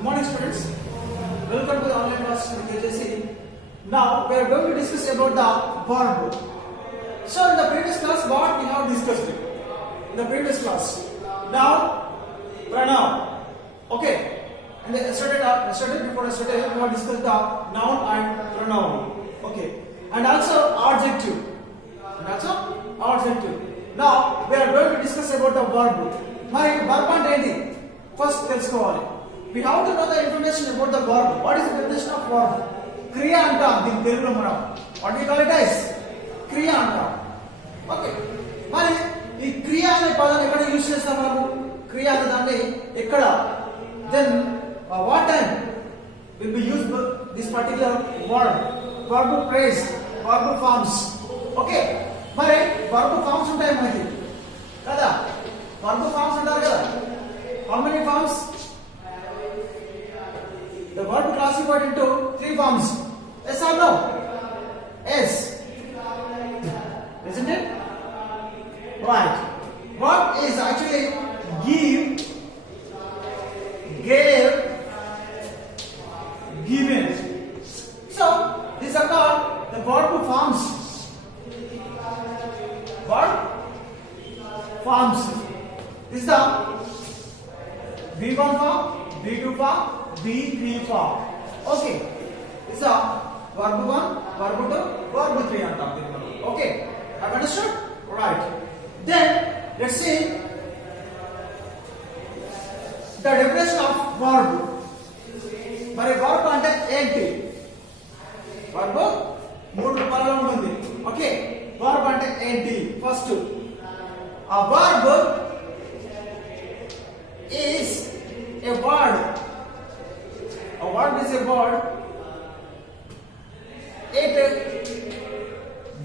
Good morning, students. Welcome to the online class with KJC. Now we are going to discuss about the verb. So in the previous class, what we have discussed in the previous class. Now pronoun. Okay. And yesterday before yesterday we have discussed the noun and pronoun. Okay. And also adjective. Now we are going to discuss about the verb. My verb and ending. First తెలుసుకోవాలి. We have to know the information about the verb. What is the definition of verb? క్రియ అంటాం దీని తెలుగులో మనం. What we call it as క్రియ అంటాం. ఓకే. మరి ఈ క్రియ అనే పదాన్ని ఎక్కడ యూస్ చేస్తాం మనము? క్రియ అనే దాన్ని ఎక్కడ? Then what time will be used this particular word? Verb phrase, verb forms. Okay. మరి verb forms ఉంటాయి మనకి. కదా? Verb forms అంటారు కదా? How many forms? The verb classified into 3 forms. Yes or no? Yes. Isn't it? Right. Verb is actually give, gave, given. So these are called the verb forms. Verb forms. This is the V1 form, V2 form, V3 form. Okay. This is a verb 1, verb 2, verb 3 on top. Okay. Have understood? Right. Then let's see the definition of verb. మరి verb అంటే ఏంటి? verb మూడు రూపాలలో ఉంటుంది. Okay. verb అంటే ఏంటి? First a verb is a word. A word is a word. It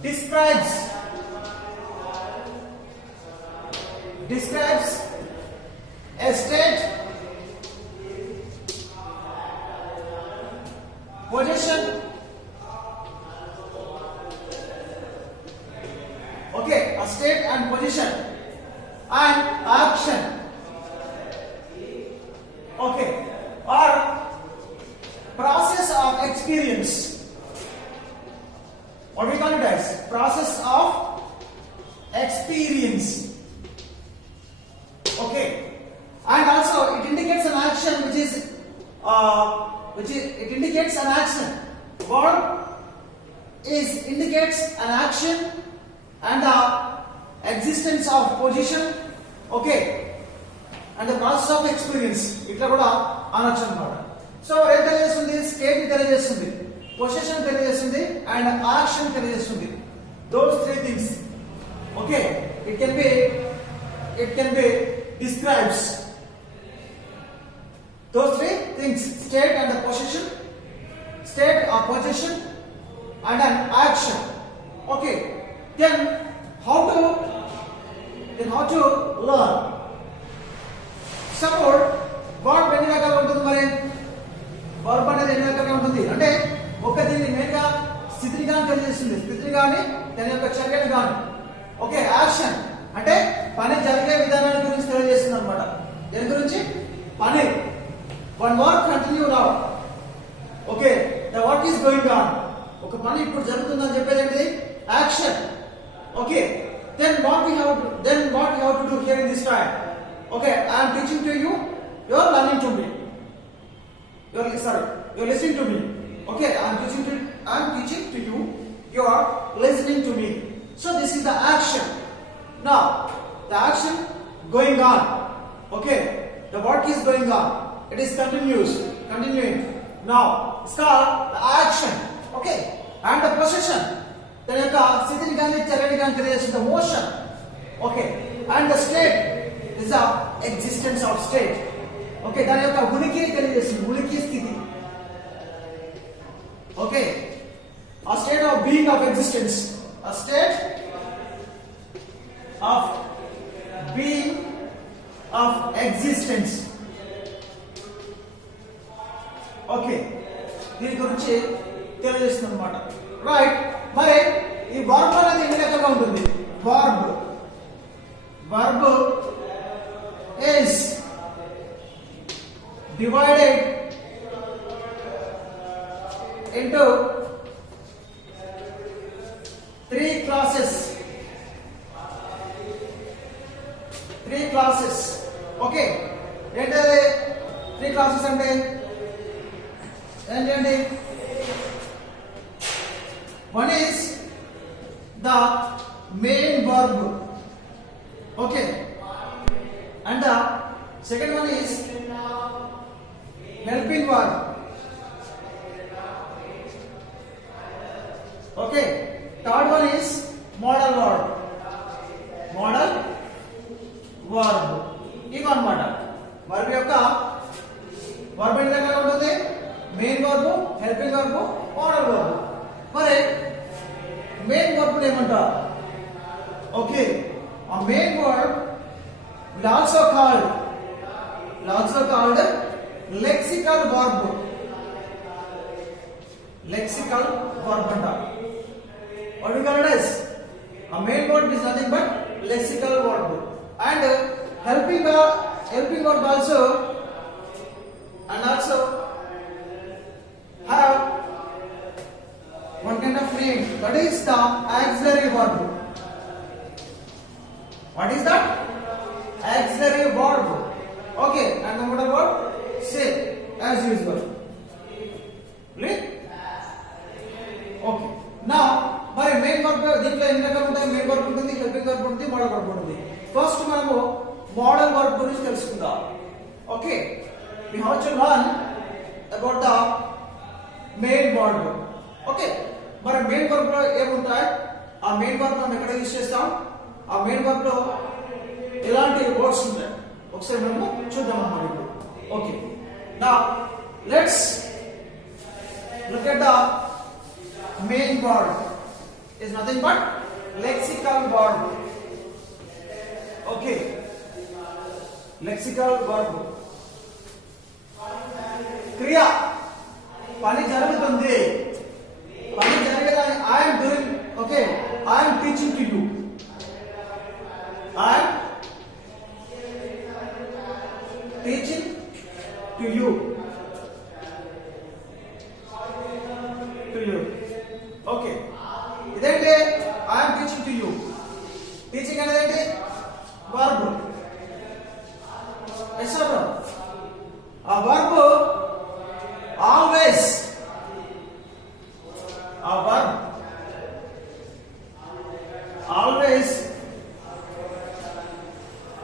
describes a state, position, okay, a state and position and action, okay, or process of experience. What we call it as process of experience. Okay, and also it indicates an action it indicates an action. Verb indicates an action and the existence of position. Okay, and the process of experience. ఇట్లా కూడా అనొచ్చు అన్నమాట. సో ఏం తెలియజేస్తుంది? స్టేట్ తెలియజేస్తుంది, పొజిషన్ తెలియజేస్తుంది and action తెలియజేస్తుంది. Those 3 things. Okay, it can be describes those 3 things: state and the position, state or position and an action. Okay, then how to learn? Support verb ఎన్ని రకాలుగా ఉంటుంది? మరి verb అనేది ఎన్ని రకాలుగా ఉంటుంది అంటే ఒక దీన్ని మెయిన్గా స్థితిని కానీ తెలియజేస్తుంది, స్థితిని కానీ దాని యొక్క చర్యను కానీ. ఓకే, యాక్షన్ అంటే పని జరిగే విధానాన్ని గురించి తెలియజేస్తుంది అనమాట. దేని గురించి? పని. One work continue now. Okay, the work is going on. ఒక పని ఇప్పుడు జరుగుతుందని చెప్పేది ఏంటిది? Action. Okay, then what we have to do here in this time? Okay, I am teaching to you, you are learning to me. You are listening to me. Okay, I am teaching to you, you are listening to me. So this is the action. Now, the action going on. Okay, the work is going on. It is continuing. Now, it's called the action. Okay, and the possession. Then you can sitting down, the motion. Okay, and the state. This is the existence of state. Okay, దాని యొక్క ఉనికి తెలియజేస్తుంది, ఉనికి స్థితి. Okay, a state of being of existence, a state of being of existence. Okay, దీని గురించి తెలియజేస్తుంది అన్నమాట. రైట్. మరి ఈ వర్బ్ అనేది ఎన్ని రకాలుగా ఉంటుంది? verb is divided into three classes. Okay, ఏంటది త్రీ క్లాసెస్ అంటే ఏంటండి? One is the main verb, okay, and the second one is helping verb, okay. Third one is modal verb. ఇవి అన్నమాట. వర్బ్ యొక్క వర్బ్ ఎన్ని రకాలుగా ఉంటుంది? Main verb, helping verb, model verb. మరి మెయిన్ వర్బ్ ఏమంటారు? ఓకే, ఆ main verb also called lexical verb. అంటారు. What we call it as a main verb is nothing but lexical verb, and helping verb also have one kind of name, that is the auxiliary verb. What is that? Auxiliary verb. Okay, and the modal verb same as usual. Clear? Okay. Now మరి main verb దీంట్లో ఎన్ని రకాలు ఉంటాయి? Main verb ఉంటుంది, helping verb ఉంటుంది, model verb ఉంటుంది. ఫస్ట్ మనము model verb గురించి తెలుసుకుందాం. Okay, we have to learn about the main verb. Okay, మరి మెయిన్ వర్బ్ లో ఏముంటాయి? ఆ మెయిన్ వర్బ్ మనం ఎక్కడ యూస్ చేస్తాం? ఆ మెయిన్ వర్బ్ లో ఎలాంటి వర్డ్స్ ఉంటాయి ఒకసారి మనము చూద్దాం అన్నమాట ఇప్పుడు. Okay, now let's look at the main verb. Is nothing but lexical verb. Okay, lexical verb. క్రియ, పని జరుగుతుంది, పని జరగదని I am doing. Okay, I am teaching to you. I am teaching to you. Okay, ఇదేంటి? I am teaching to you. Teaching అనేది ఏంటి? Verb. Yes bro, ఆ verb always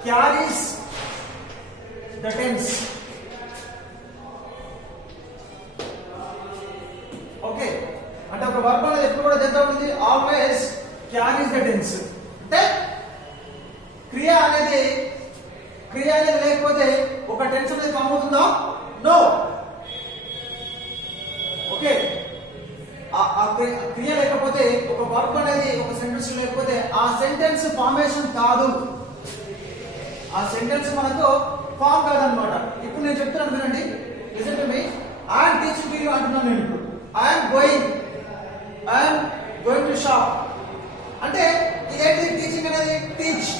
carries the tense. Okay, అంటే ఒక వర్బ్ అనేది ఎప్పుడు కూడా ఎంత ఉంటుంది? Always carries the tense. అంటే క్రియ అనేది లేకపోతే ఒక టెన్స్ అనేది ఫామ్ అవుతుందా? నో. ఓకే, ఆ క్రియ లేకపోతే ఒక వర్బ్ అనేది ఒక సెంటెన్స్ లేకపోతే ఆ సెంటెన్స్ ఫార్మేషన్ కాదు, ఆ సెంటెన్స్ మనకు ఫామ్ కాదనమాట. ఇప్పుడు నేను చెప్తున్నాను వినండి, listen to me. I am teaching you అంటున్నాను నేను. ఇప్పుడు I am going to shop అంటే ఇదేంటి? టీచింగ్ అనేది టీచ్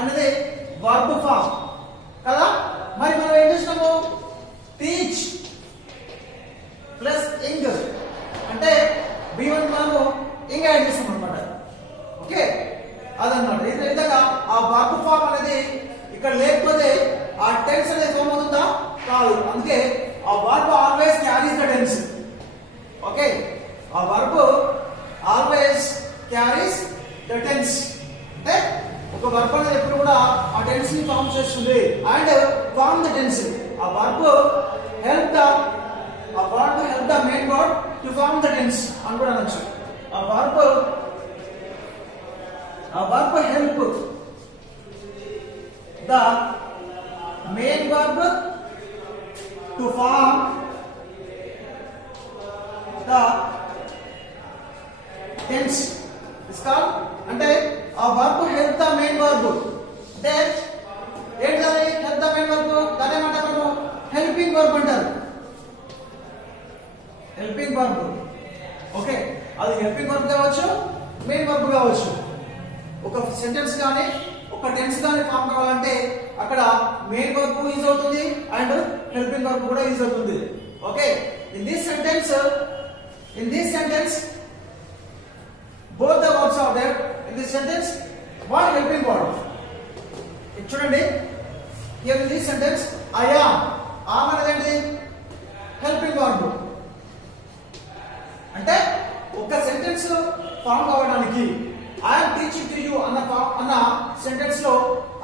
అనేది వర్బ్ ఫామ్ కదా. మరి మనం ఏం చేసినాము? టీచ్ ప్లస్ ఇంగ్ అంటే B1 మనము ఇంగ్ యాడ్ చేస్తాం అనమాట. ఓకే, అదన్నమాట. ఈ విధంగా ఆ వర్బ్ ఫామ్ అనేది ఇక్కడ లేకపోతే ఆ టెన్స్ అనేది ఫామ్ అవుతుందా? కాదు. అందుకే ఆ verb always carries the tense. Okay, ఆ verb always carries the tense. అంటే ఒక వర్బ్ అనేది ఎప్పుడు కూడా ఆ టెన్స్ ని ఫామ్ చేస్తుంది అండ్ ఫార్మ్ ద టెన్స్. ఆ verb help the main verb to form the tense అని కూడా అనొచ్చు. ఆ verb help the main verb to form the tense. Is called అంటే ఆ verb help the main verb. అంటే ఏంటది help the main verb? దాన్ని ఏమంటారు? helping verb అంటారు. helping verb. ఓకే, అది helping verb కావచ్చు, మెయిన్ verb కావచ్చు. ఒక సెంటెన్స్ కానీ ఒక టెన్స్ గాని ఫామ్ కావాలంటే అక్కడ మెయిన్ వర్బ్ యూజ్ అవుతుంది అండ్ హెల్పింగ్ వర్బ్ కూడా యూజ్ అవుతుంది. Okay, in this sentence both the verbs are there. In this sentence one helping verb. చూడండి, here in this sentence I am అనేది ఏంటి? Helping verb. అంటే ఒక సెంటెన్స్ ఫామ్ కావడానికి I am teaching to you అన్న సెంటెన్స్ లో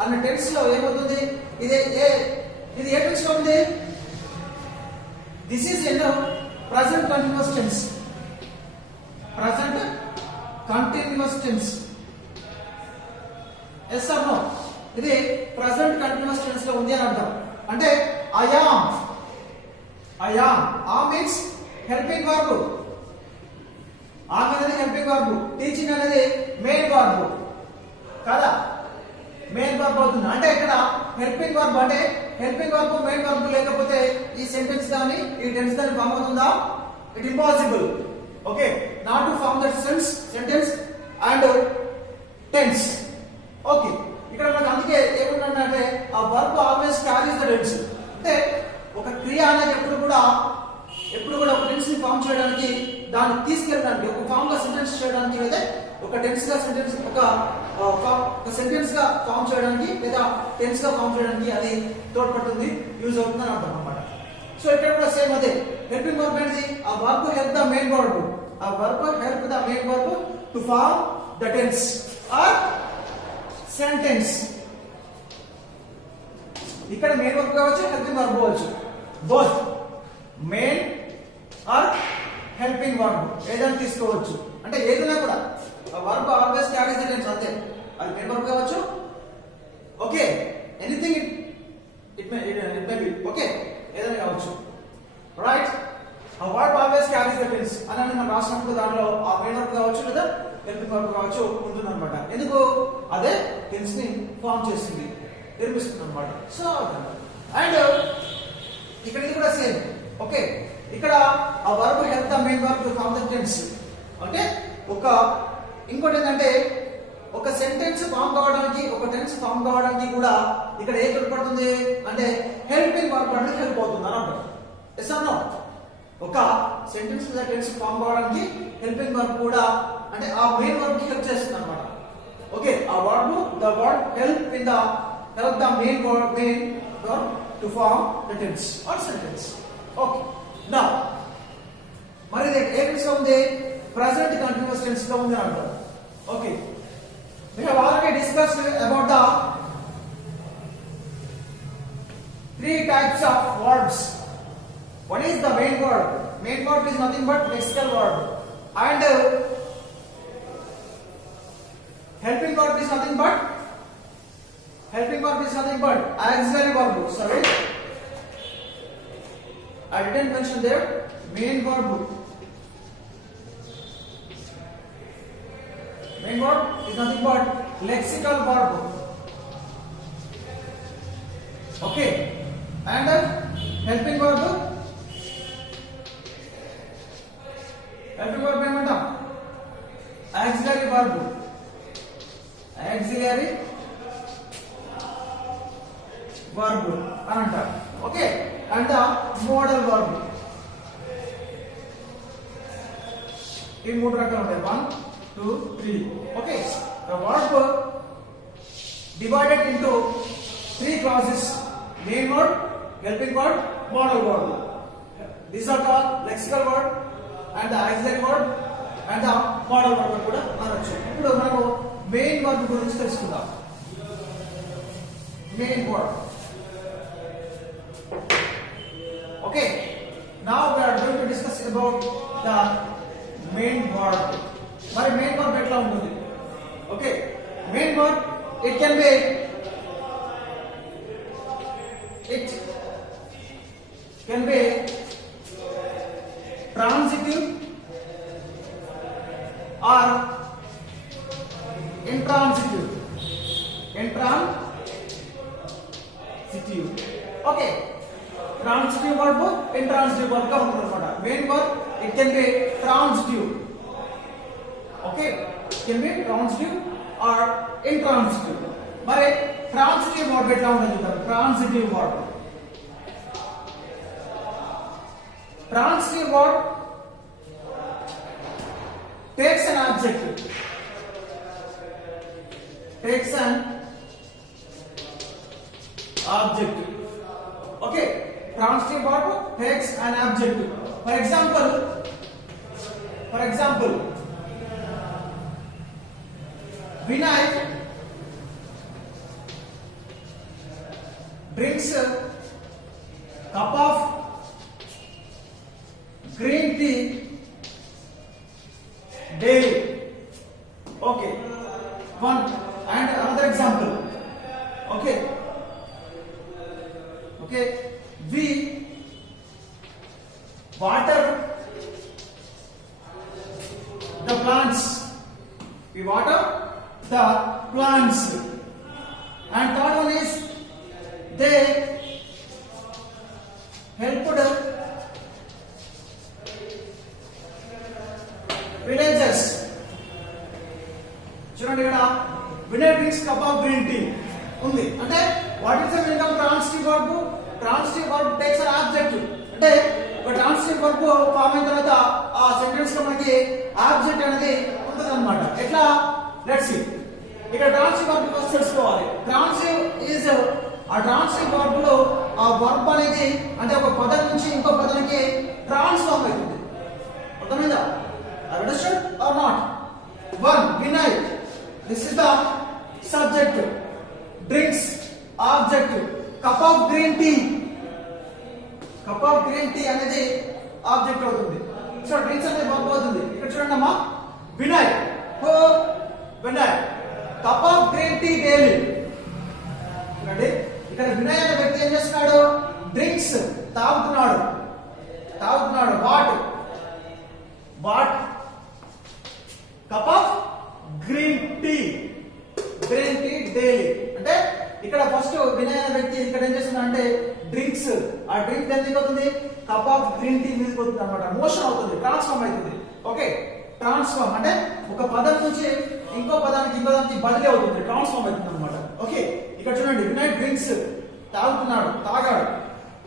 అన్న టెన్స్ లో ఏమవుతుంది? ఇది ఏ టెన్స్ లో ఉంది? This is present continuous tense. Present continuous tense. Yes or no? ఇది present continuous tense లో ఉంది అని అర్థం. అంటే I am means helping verb. అనేది హెల్పింగ్ వర్బ్, టీచింగ్ అనేది మెయిన్ వర్బ్ కదా, మెయిన్ వర్బ్ అవుతుంది. అంటే ఇక్కడ హెల్పింగ్ వర్బ్ అంటే హెల్పింగ్ వర్బ్ మెయిన్ వర్బ్ లేకపోతే ఈ సెంటెన్స్ కానీ ఈ టెన్స్ కానీ ఫామ్ అవుతుందా? It impossible. Okay, not to form that sentence and tense. Okay, ఇక్కడ మనకు అందుకే ఏముందంటే ఆ verb always carries the tense. అంటే ఒక క్రియ అనేది ఎప్పుడు కూడా ఒక టెన్స్ ని ఫామ్ చేయడానికి, దాన్ని తీసుకెళ్ళడానికి, ఒక ఫామ్ గా సెంటెన్స్ చేయడానికి, లేదా ఒక టెన్స్ గా సెంటెన్స్ ఒక సెంటెన్స్ గా ఫామ్ చేయడానికి, లేదా టెన్స్ గా ఫామ్ చేయడానికి అది తోడ్పడుతుంది, యూజ్ అవుతుంది అని అర్థం అన్నమాట. సో ఇక్కడ కూడా సేమ్ అదే హెల్పింగ్ వర్బ్ అనేది ఆ verb help the main verb, ఆ verb help the main verb to form the tense or sentence. ఇక్కడ మెయిన్ వర్బ్ కావచ్చు, హెల్పింగ్ వర్బ్ కావచ్చు, both main or helping verb ఏదైనా తీసుకోవచ్చు. అంటే ఏదైనా కూడా verb always carries the tense, అంతే. అది మెయిన్ వర్బ్ కావచ్చు, okay, anything it may be, okay, ఏదైనా కావచ్చు, రైట్. ఆ verb always carries the tense అని మనం రాసినప్పుడు దానిలో ఆ మెయిన్ వర్బ్ కావచ్చు లేదా హెల్పింగ్ వర్బ్ కావచ్చు ఉంటుంది అనమాట. ఎందుకు? అదే టెన్స్ ని ఫామ్ చేస్తుంది, నిర్మిస్తుంది అనమాట. సో అండ్ ఇక్కడ ఇది కూడా సేమ్. ఓకే, ఇక్కడ ఆ verb help the main verb to form the tense. అంటే ఇంకోటి ఏంటంటే ఒక సెంటెన్స్ ఫామ్ కావడానికి, ఒక టెన్స్ ఫామ్ కావడానికి కూడా ఇక్కడ ఏ తోడ్పడుతుంది అంటే హెల్పింగ్ వర్బ్ అనేది హెల్ప్ అవుతుంది అని అంటారు. Yes or no? ఒక సెంటెన్స్ లేదా టెన్స్ ఫామ్ కావడానికి హెల్పింగ్ వర్బ్ కూడా అంటే ఆ మెయిన్ వర్బ్ కి హెల్ప్ చేస్తుంది అనమాట. ఓకే, ఆ verb the verb help the main verb to form the tense or sentence. Okay, now మరి ఇది ఏ టెన్స్ లో ఉంది? ప్రెజెంట్ కంటిన్యూస్ టెన్స్ లో ఉంది అంటారు. Okay, we have already discussed about the three types of verbs. One is the main verb. Main verb is nothing but lexical verb, and helping verb is nothing but auxiliary verb. Sorry, I didn't mention there. Main verb is nothing but lexical verb. Okay, and helping verb ఏమంటాం? auxiliary verb అని అంటారు. Okay, and model verb. ఈ మూడు రకాలు ఉంటాయి, 1, 2, 3. Okay, the verb divided into 3 clauses: main verb, helping verb, modal verb. These are called lexical verb and the auxiliary verb and the modal verb కూడా అనొచ్చు. ఇప్పుడు మనము మెయిన్ వర్బ్ గురించి తెలుసుకుందాం. Main verb. Okay, now we are going to discuss about the main verb. మరి main verb ఎట్లా ఉంటుంది? Okay, main verb it can be transitive or intransitive. Okay, transitive verb, intransitive verb గా ఉంటుంది అన్నమాట. Main verb it can be transitive. Okay, it can be transitive or intransitive. మరి transitive verb ఎట్లా ఉంటుంది చూద్దాం. Transitive verb, transitive verb takes an adjective, takes an adjective. Okay, transitive verb takes an adjective. For example, Vinay drinks a cup of green tea daily. Okay, one and another example. Okay, we water the plants, and third one is they helped villagers. చూడండి ఇక్కడ Vinay drinks cup of green tea ఉంది అంటే what is the meaning of transitive verb? Transitive verb takes an object. అంటే ఒక transitive verb form అయిన తర్వాత ఆ సెంటెన్స్ లో మనకి ఆబ్జెక్ట్ అనేది ఉంటుంది అన్నమాట. ఎట్లా? Let's see. ఇక్కడ ట్రాన్సిటివ్ వర్బ్ ఫస్ట్ తెలుసుకోవాలి. ట్రాన్సిటివ్ ఈజ్ ఆ ట్రాన్సిటివ్ వర్బ్ లో ఆ వర్బ్ అనేది అంటే ఒక పదం నుంచి ఇంకో పదానికి ట్రాన్స్ఫార్మ్ అవుతుంది. అర్థమైందా? Understood or not? One, Vinay. This is the subject. Drinks, object. Cup of green tea. Cup of green tea అనేది ఆబ్జెక్ట్ అవుతుంది. సో డ్రింక్స్ అనేది వర్బ్ అవుతుంది. ఇక్కడ చూడండి అమ్మా, Vinay. Vinay. Cup of green tea daily. చూడండి ఇక్కడ వినయ్ అనే వ్యక్తి ఏం చేస్తున్నాడు? డ్రింక్స్ తాగుతున్నాడు. What cup of green tea daily. అంటే ఇక్కడ ఫస్ట్ వినయ్ అనే వ్యక్తి ఇక్కడ ఏం చేస్తున్నాడు అంటే డ్రింక్స్, ఆ డ్రింక్ ఎందుకు అవుతుంది? కప్ ఆఫ్ గ్రీన్ టీ మీదకి అవుతుంది అనమాట. మోషన్ అవుతుంది, ట్రాన్స్ఫార్మ్ అవుతుంది. ఓకే, ట్రాన్స్ఫార్మ్ అంటే ఒక పదం నుంచి ఇంకో పదానికి బదిలీ అవుతుంది, ట్రాన్స్ఫార్మ్ అవుతుంది అనమాట. ఓకే, ఇక్కడ చూడండి వినయ్ డ్రింక్స్ తాగాడు.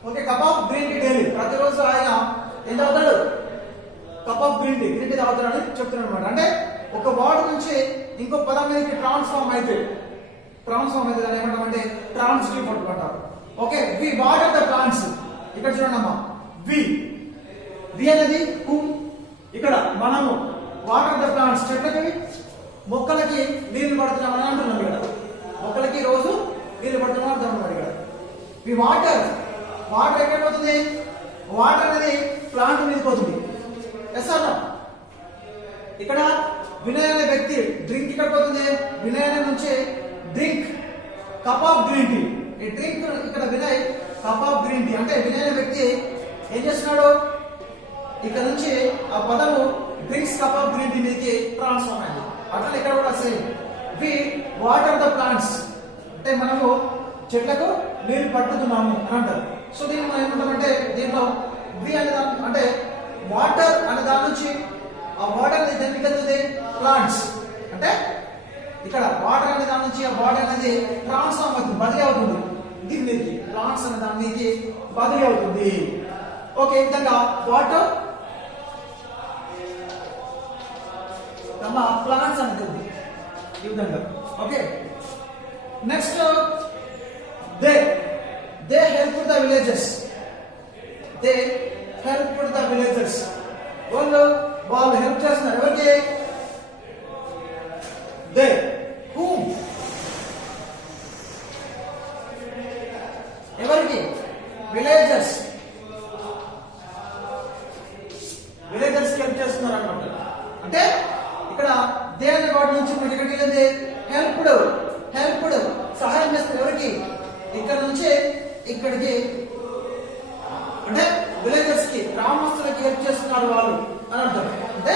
Okay, cup of green tea daily. ప్రతిరోజు ఆయన ఏం తాగుతాడు? కప్ ఆఫ్ గ్రీన్ టీ తాగుతాడు అని చెప్తున్నాడు అనమాట. అంటే ఒక వర్డ్ నుంచి ఇంకో పదం మీదకి ట్రాన్స్ఫార్మ్ అయితే దాన్ని ఏమంటామంటే ట్రాన్సిటివ్ వర్బ్ అంటారు. Okay, we water the plants. ఇక్కడ చూడండి అమ్మా, వి అనేది హూ. ఇక్కడ మనము వాటర్ ద ప్లాంట్స్, మొక్కలకి నీళ్లు పడుతున్నామని అంటున్నాం. ఇక్కడ మొక్కలకి రోజు నీళ్లు పడుతున్నాం అంటున్నాం. ఇక్కడ వి వాటర్ ఎక్కడ పోతుంది? వాటర్ అనేది ప్లాంట్ మీదకి పోతుంది. Yes or no? ఇక్కడ వినయ్ అనే వ్యక్తి డ్రింక్ ఇక్కడ పోతుంది. వినయ్ అనే నుంచి drink cup of green tea. ఈ డ్రింక్ ఇక్కడ Vinay cup of green tea అంటే వినయ్ అనే వ్యక్తి ఏం చేస్తున్నాడు? ఇక్కడ నుంచి ఆ పదము drinks cup of green tea మీదకి ట్రాన్స్ఫార్మ్ అయింది. అట్లా ఇక్కడ కూడా same. We water the plants అంటే మనము చెట్లకు నీళ్లు పట్టుతున్నాము అని అంటారు. సో దీన్ని మనం ఏమంటామంటే దీంట్లో వి అనే దాని అంటే వాటర్ అనే దాని నుంచి ఆ వాటర్ అనేది దేనికి వెళ్తుంది? ప్లాంట్స్. అంటే ఇక్కడ వాటర్ అనే దాని నుంచి ఆ వాటర్ అనేది ట్రాన్స్ఫార్మ్ అవుతుంది, బదిలీ అవుతుంది. దీనికి ప్లాంట్స్ అనే దాని నుంచి బదిలీ అవుతుంది. ఓకే, ఈ విధంగా వాటర్ ప్లాంట్స్ అనేది ఉంది ఈ విధంగా. Okay, next they help the villages. వాళ్ళు హెల్ప్ చేస్తున్నారు. ఎవరికి? They whom. ఎవరికి? విలేజర్స్ హెల్ప్ చేస్తున్నారు అన్నమాట. అంటే ఇక్కడ దే అనే వాటి నుంచి మనకి ఎక్కడికి వెళ్ళింది? హెల్ప్డ్ సహాయం చేస్తారు. ఎవరికి? ఇక్కడ నుంచి ఇక్కడికి అంటే విలేజర్స్ కి, గ్రామస్తులకి హెల్ప్ చేస్తున్నారు వాళ్ళు అని అర్థం. అంటే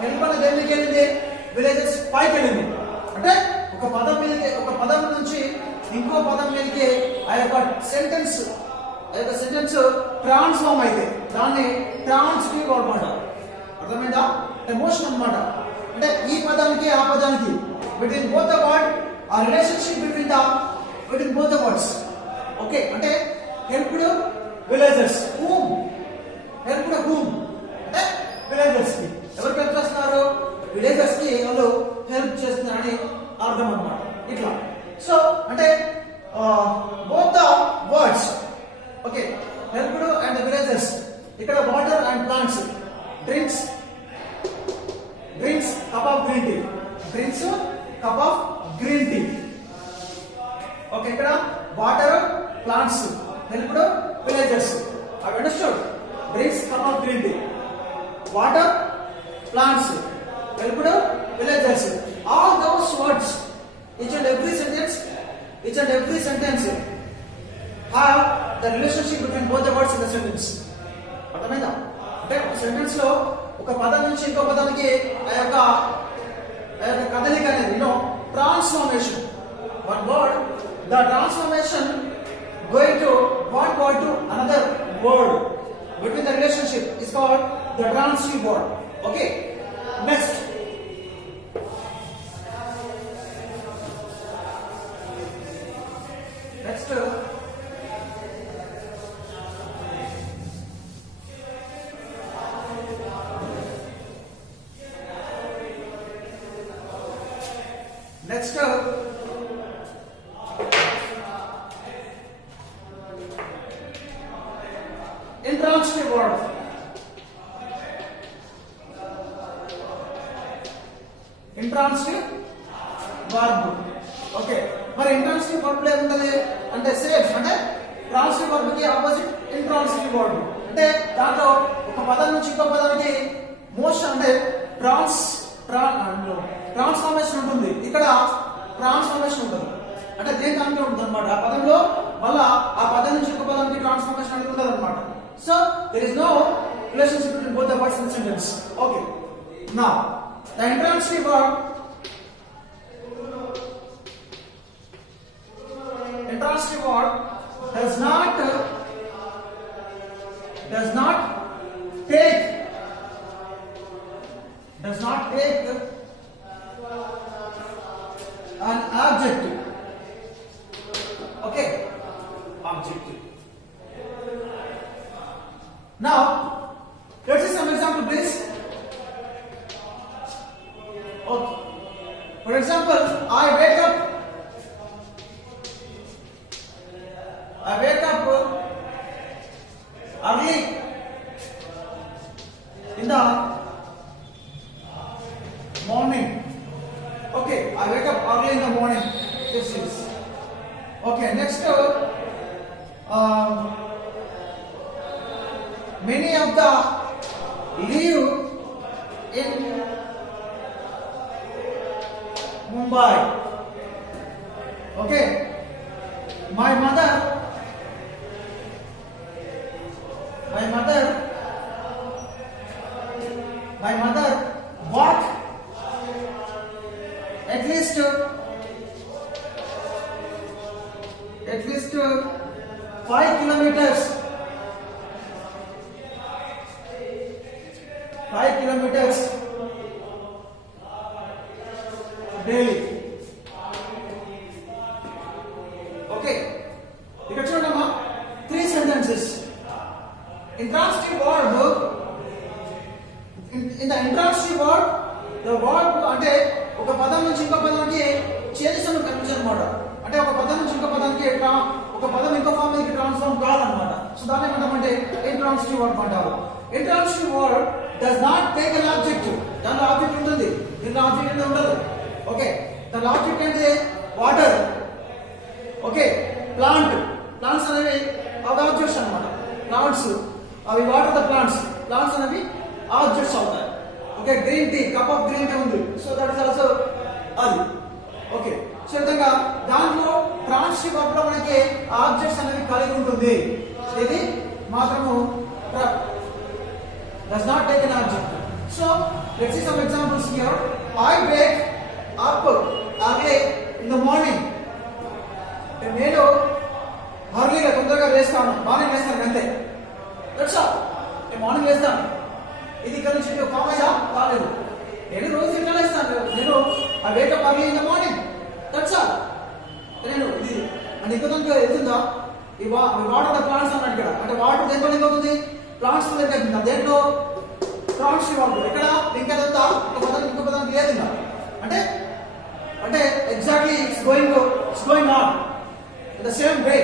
హెల్ప్ అనేది ఎందుకు వెళ్ళింది? విలేజెస్ పైకి వెళ్ళింది. అంటే ఒక పదం నుంచి ఇంకో పదం మీదకి ఆ యొక్క సెంటెన్స్ ట్రాన్స్ఫార్మ్ అయితే దాన్ని ట్రాన్సిటివ్ వర్బ్ అంటారు. అర్థమైందా? ఎమోషన్ అన్నమాట. అంటే ఈ పదానికి ఆ పదానికి బిట్వీన్ బోత్ ద వర్డ్ ఆ relationship between both the words. Okay, అంటే helped villagers. whom helped whom అంటే villagers కి ఎవరికి హెల్ప్ చేస్తున్నారు? విలేజర్స్ కి వాళ్ళు హెల్ప్ చేస్తున్నారని అర్థం అన్నమాట. ఇట్లా సో అంటే both the words. Okay, helped and the villagers. ఇక్కడ water and plants. drinks cup of green tea. drinks cup of green tea. Okay, ఇక్కడ water plants helped villagers. I understood. drinks cup of green tea, water plants helped villagers. All those words, each and every sentence have the relationship between both the words in the sentence. అర్థమైందా? అంటే ఒక సెంటెన్స్ లో ఒక పదం నుంచి ఇంకో పదానికి ఆ యొక్క కదలిక అనేది transformation. one word, the transformation going to one word to another word between the relationship is called the transitive word. Okay, next intransitive word. intransitive verb. Okay, మరి ఇంట్రాన్సిటివ్ వర్బ్ లో ఏముంటది అంటే సేమ్ అంటే ట్రాన్సిటివ్ వర్బ్ కి opposite intransitive verb. అంటే దాంట్లో ఒక పదం నుంచి ఇంకో పదానికి మోషన్ అంటే ట్రాన్స్ఫర్మేషన్ ఉంటుంది. ఇక్కడ ట్రాన్స్ఫర్మేషన్ ఉంటుంది అంటే దేని దాంట్లో ఉంటుంది అనమాట. ఆ పదంలో మళ్ళా ఆ పదం నుంచి ఇంకో పదానికి ట్రాన్స్ఫర్మేషన్ అనేది ఉంటుంది అనమాట. So there is no relationship between both the words in the sentence. Okay. Now the intransitive verb does not take an adjective. Okay, adjective. Now let's see some example, please. Okay, for example, I wake up early in the morning. Okay, I wake up early in the morning. This is okay. Next, many of the live in Mumbai. Okay, my mother walk at least 5 kilometers daily. Okay, ఇక్కడ చూడమ్మా 3 sentences. Intransitive verb, in the intransitive verb, the verb అంటే ఒక పదం నుంచి ఇంకో పదానికి చేంజెస్ అని కనిపించనమాట. అంటే ఒక పదం నుంచి ఇంకో పదానికి ఒక పదం ఇంకో ఫామ్ కి ట్రాన్స్ఫార్మ్ కాదన్నమాట. సో దాన్ని ఏమంటామంటే ఇంట్రాన్సిటివ్ వర్బ్ అంటారు. Intransitive verb does not take an objective. దానిలో ఆబ్జెక్ట్ ఉంటుంది, దీనిలో ఆబ్జెక్ట్ అనేది ఉండదు. ఓకే, దాని ఆబ్జెక్ట్ అంటే వాటర్. ఓకే, ప్లాంట్స్ అనేవి అవి ఆబ్జెక్ట్స్ అన్నమాట. ప్లాంట్స్ అవి వాటర్ ద ప్లాంట్స్ అనేవి ఆబ్జెక్ట్స్ అవుతాయి. Okay, green tea, cup of green tea ఉంది. సో దట్ ఇస్ ఆల్సో అది. ఓకే, సో విధంగా దాంట్లో ట్రాన్సిటివ్ వర్బ్ లో మనకి ఆబ్జెక్ట్స్ అనేవి కలిగి ఉంటుంది. ఇది మాత్రము does not take an object. So let's see some examples here. I wake up early in the morning. నేను ఎర్లీగా తొందరగా లేస్తాను, మార్నింగ్ లేస్తాను అంతే. That's all. నేను మార్నింగ్ లేస్తాను. ఇది ఇక్కడ నుంచి కామేజా కాలేదు. నేను రోజు ఇట్లా లేస్తాను. నేను I wake up early in the morning. That's all. నేను ఇది అంటే ఇంకా కనుక ఎదుగుతుందా ఈ వాటర్ ద ప్లాంట్స్ అన్నాడు ఇక్కడ. అంటే వాటర్ దేంట్లో లింక్ అవుతుంది? ప్లాంట్స్ తో లింక్ అవుతుంది. దేంట్లో? Plants water. ఇక్కడ లింక్ అవుతుందా? ఇంకో పదానికి లేదు ఇంకా. అంటే అంటే exactly it's going on in the same way.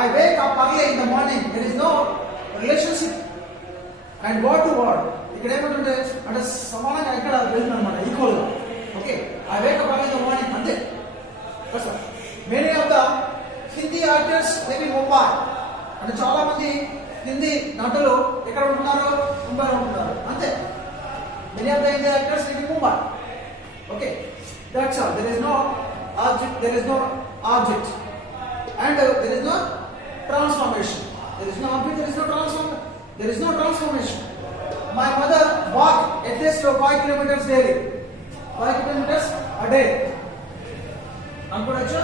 I wake up early in the morning. There is no relationship and word to word. ఇక్కడ ఏమంటుంటే అంటే సమానంగా ఇక్కడ వెళ్తుంది అనమాట, ఈక్వల్ గా. Okay, I wake up early in the morning అంతే. Many of the Hindi actors live in Mumbai. అంటే చాలా మంది హిందీ నటులు ఎక్కడ ఉంటున్నారు? ముంబైలో ఉంటున్నారు అంతే. Many of the Hindi actors live in Mumbai. Okay, that's all. There is no object and there is no transformation. There is no object, there is no transformation. My mother walked at least 5 kilometers daily. 5 kilometers a day. అనుకోవచ్చు,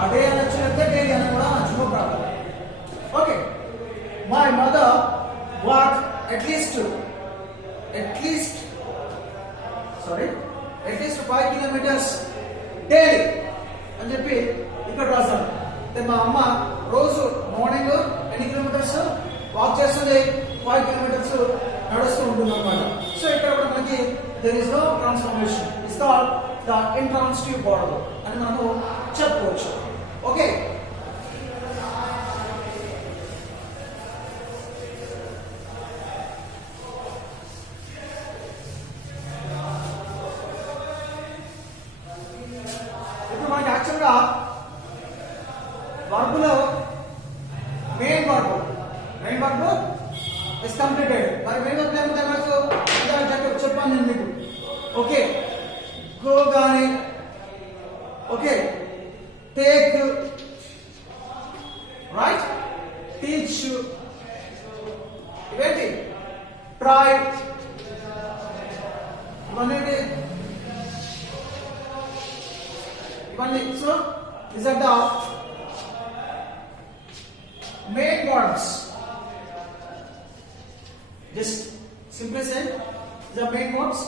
a day అనొచ్చు, లేకపోతే daily అని కూడా అనొచ్చు, no problem. Okay, my mother walked at least 5 kilometers daily అని చెప్పి ఇక్కడ రాశాను. మా అమ్మ రోజు మార్నింగ్ ఎన్ని కిలోమీటర్స్ వాక్ చేస్తుంది? 5 kilometers నడుస్తూ ఉంటుంది అనమాట. సో ఇక్కడ కూడా మనకి there is no transformation. It's called the intransitive body అని మనము చెప్పుకోవచ్చు. ఓకే, ఇప్పుడు మనకి యాక్చువల్గా వర్బులో మెయిన్ వర్బ్ ఇస్ కంప్లీటెడ్. మరి మెయిన్ వర్బ్ ఏమంటే నాకు చెప్పాను నేను మీకు. ఓకే, గో గాని, ఓకే, టేక్, రైట్, టీచ్, ఇవేంటి? ట్రై, ఇవన్నీ. So these are the main verbs. Just simply say the main verbs.